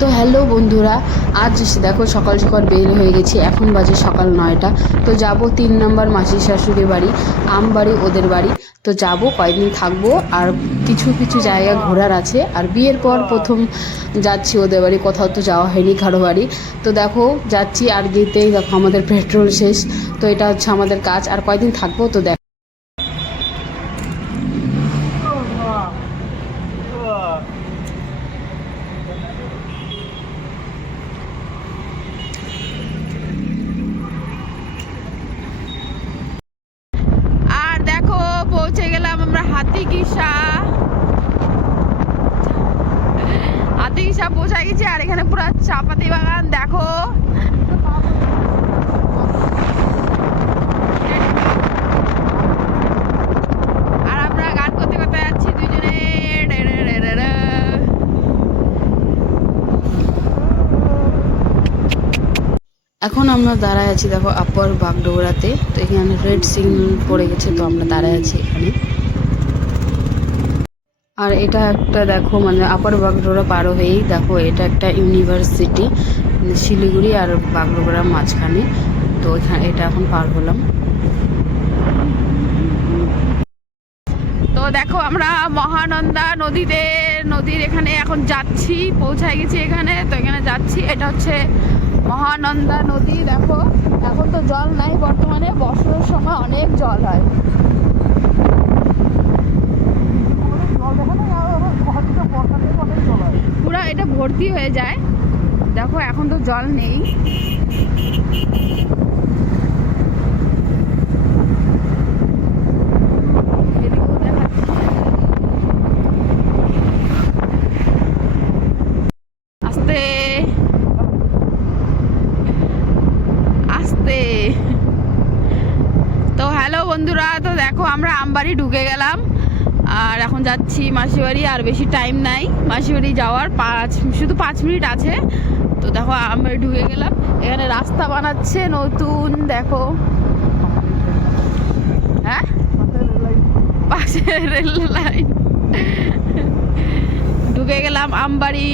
তো হ্যালো বন্ধুরা, আজ দেখো সকাল সকাল বের হয়ে গেছি, এখন বাজে সকাল নয়টা। তো যাব তিন নম্বর মাসির শাশুড়ি বাড়ি, আম বাড়ি, ওদের বাড়ি। তো যাব, কয়েকদিন থাকব, আর কিছু কিছু জায়গা ঘোরার আছে। আর বিয়ের পর প্রথম যাচ্ছি ওদের বাড়ি, কোথাও তো যাওয়া হয়নি কারও বাড়ি। তো দেখো, যাচ্ছি আর যেতেই দেখো আমাদের পেট্রোল শেষ। তো এটা হচ্ছে আমাদের কাজ, আর কয়দিন থাকব তো দেখো আর দেখো পৌঁছে আমরা হাতিগিসা হাতিগিসা পৌঁছে গেছি আর এখানে পুরো চাপাতি বাগান, দেখো। আর আমরা গান করতে করতে যাচ্ছি দুজনে। এখন আমরা দাঁড়ায় আছি, দেখো, আপার বাগডোগরাতে। তো এখানে রেড সিগন্যাল পড়ে গেছে, তো আমরা দাঁড়ায় আছি এখানে। আর এটা একটা দেখো মানে আপার বাগডোগরা পার হয়েই দেখো, এটা একটা ইউনিভার্সিটি শিলিগুড়ি আর বাগডোগরার মাঝখানে। তো এখানে এটা এখন পার হলাম। তো দেখো, আমরা মহানন্দা নদীতে, নদীর এখানে এখন যাচ্ছি, পৌঁছায় গেছি এখানে। তো এখানে যাচ্ছি, এটা হচ্ছে মহানন্দা নদী, দেখো। এখন তো জল নাই বর্তমানে বর্ষার সময় অনেক জল হয়। পুরো এটা ভর্তি হয়ে যায়। দেখো, এখন তো জল নেই। তো হ্যালো বন্ধুরা, তো দেখো আমরা আমবাড়ি ঢুকে গেলাম। আর এখন যাচ্ছি মাসিবাড়ি, আর বেশি টাইম নাই। মাসিবাড়ি যাওয়ার পাঁচ শুধু পাঁচ মিনিট আছে। তো দেখো, আমরা ঢুকে গেলাম। এখানে রাস্তা বানাচ্ছে নতুন, দেখো। হ্যাঁ? পাশে রেল লাইন। ঢুকে গেলাম আমবাড়ি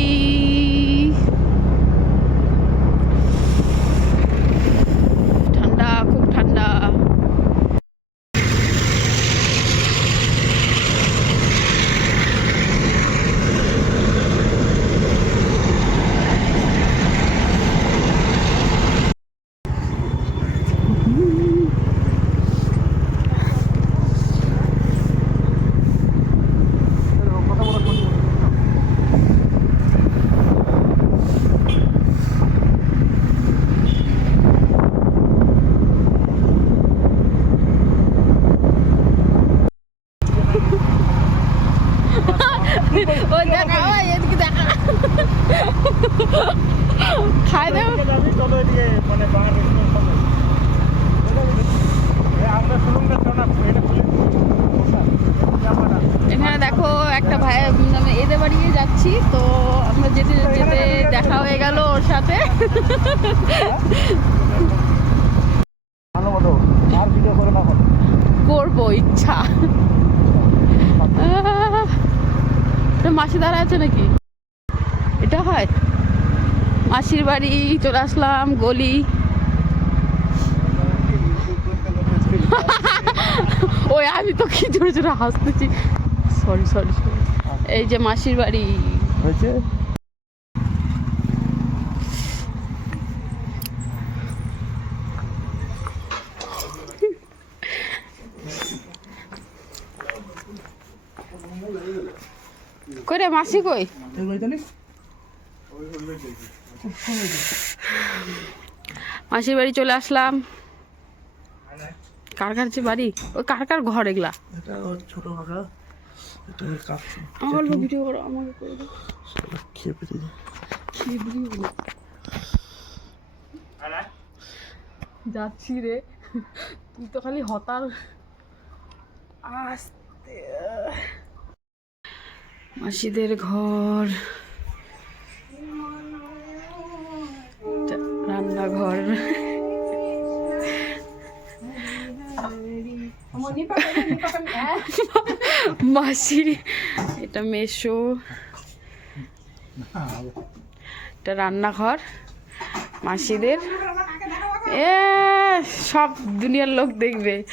ঠান্ডা খুব ঠান্ডা ওই দেখা ওই এদিকে দেখা খাই দেব এখানে দেখো একটা ভাই আমি এদের বাড়িয়ে যাচ্ছি তো আমরা যেতে যেতে দেখা হয়ে গেল ওর সাথে। করব ইচ্ছা। মাসি দাঁড়া আছে নাকি? এটা হয়? মাসির বাড়ি চলে আসলাম গলি। ওই আমি তো কি জোরে জোরে হাসতেছি। সরি সরি সরি এই যে মাসির বাড়ি। হয়েছে? কই রে মাসি কই? মাসির বাড়ি চলে আসলাম। কার কার যে বাড়ি? ওই কার কার ঘর এগুলা? ছোট কাকা আমার ভিডিও করো আমাকে করে দাও। যাচ্ছি রে। তুই তো খালি হতার আস্তে। মাসিদের ঘর। রান্নাঘর মাসি এটা মেশো। এটা রান্নাঘর মাসিদের। এ, সব দুনিয়ার লোক দেখবে।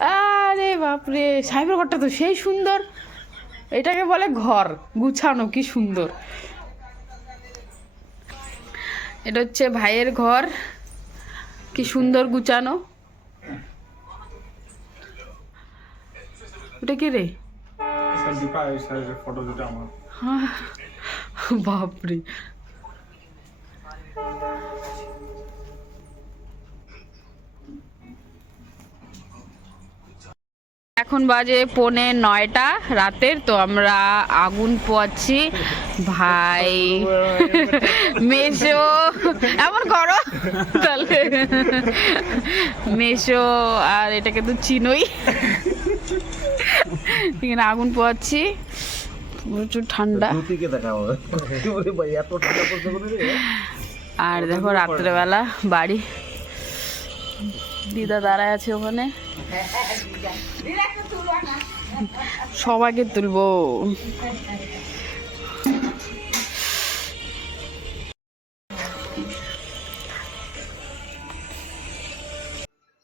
আরে বাপরে, সাহেবের ঘরটা তো সেই সুন্দর। এটাকে বলে ঘর, গুছানো, কি সুন্দর। এটা হচ্ছে ভাইয়ের ঘর। কি সুন্দর গুছানো। ওটা কি রে? বাপরে। এখন বাজে পৌনে নয়টা রাতের তো আমরা আগুন পোয়াচ্ছি। ভাই মেশো এমন করো। তাহলে মেশো আর এটাকে তো চিনোই। এখানে আগুন পোয়াচ্ছি। প্রচুর ঠান্ডা? আর দেখো রাত্রেবেলা বাড়ি। দিদা দাঁড়ায় আছে ওখানে। সবাইকে তুলবো।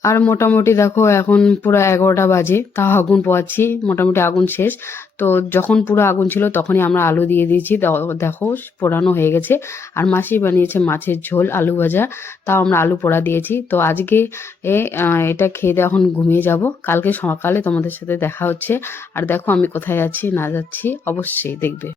আর মোটামুটি দেখো, এখন পুরো এগারোটা বাজে, তাও আগুন পোয়াচ্ছি মোটামুটি আগুন শেষ। তো যখন পুরো আগুন ছিল, তখনই আমরা আলু দিয়ে দিয়েছি। দেখো, পোড়ানো হয়ে গেছে। আর মাসি বানিয়েছে মাছের ঝোল, আলু ভাজা। তাও আমরা আলু পোড়া দিয়েছি। তো আজকে, এ এটা খেয়ে দিয়ে এখন ঘুমিয়ে যাব। কালকে সকালে তোমাদের সাথে দেখা হচ্ছে। আর দেখো আমি কোথায় যাচ্ছি না যাচ্ছি, অবশ্যই দেখবে।